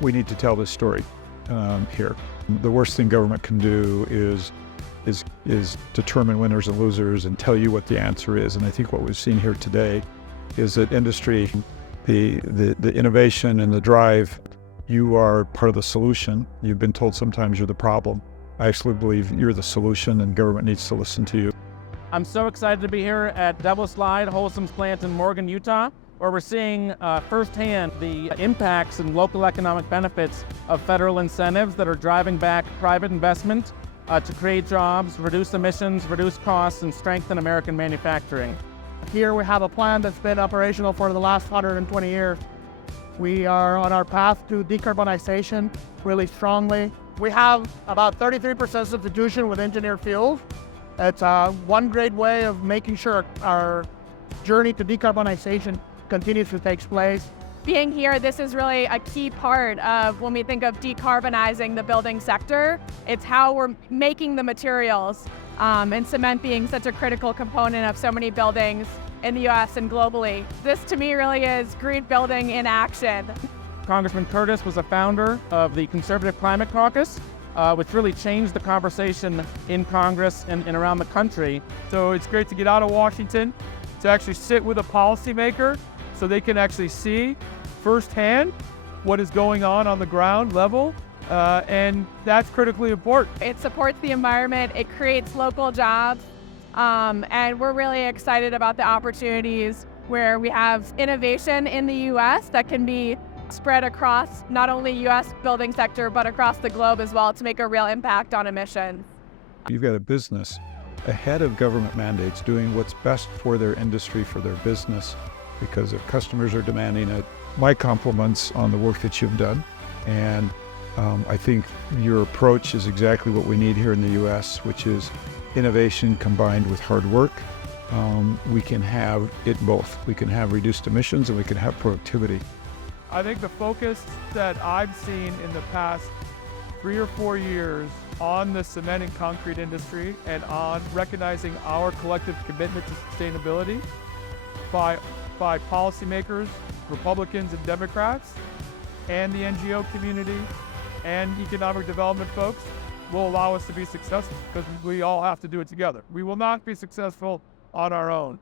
we need to tell this story here. The worst thing government can do is determine winners and losers and tell you what the answer is. And I think what we've seen here today is that industry, the innovation and the drive, you are part of the solution. You've been told sometimes you're the problem. I actually believe you're the solution, and government needs to listen to you. I'm so excited to be here at Devil Slide Wholesome's plant in Morgan, Utah, where we're seeing firsthand the impacts and local economic benefits of federal incentives that are driving back private investment to create jobs, reduce emissions, reduce costs, and strengthen American manufacturing. Here we have a plant that's been operational for the last 120 years. We are on our path to decarbonization really strongly. We have about 33% substitution with engineered fuels. It's one great way of making sure our journey to decarbonization continues to take place. Being here, this is really a key part of when we think of decarbonizing the building sector. It's how we're making the materials, and cement being such a critical component of so many buildings in the US and globally. This to me really is green building in action. Congressman Curtis was a founder of the Conservative Climate Caucus, which really changed the conversation in Congress and around the country. So it's great to get out of Washington, to actually sit with a policymaker so they can actually see firsthand what is going on the ground level, and that's critically important. It supports the environment, it creates local jobs, and we're really excited about the opportunities where we have innovation in the US that can be spread across not only US building sector, but across the globe as well to make a real impact on emissions. You've got a business ahead of government mandates doing what's best for their industry, for their business, because if customers are demanding it. My compliments on the work that you've done, and I think your approach is exactly what we need here in the US, which is innovation combined with hard work. We can have it both. We can have reduced emissions and we can have productivity. I think the focus that I've seen in the past 3 or 4 years on the cement and concrete industry and on recognizing our collective commitment to sustainability by policymakers, Republicans and Democrats, and the NGO community and economic development folks will allow us to be successful, because we all have to do it together. We will not be successful on our own.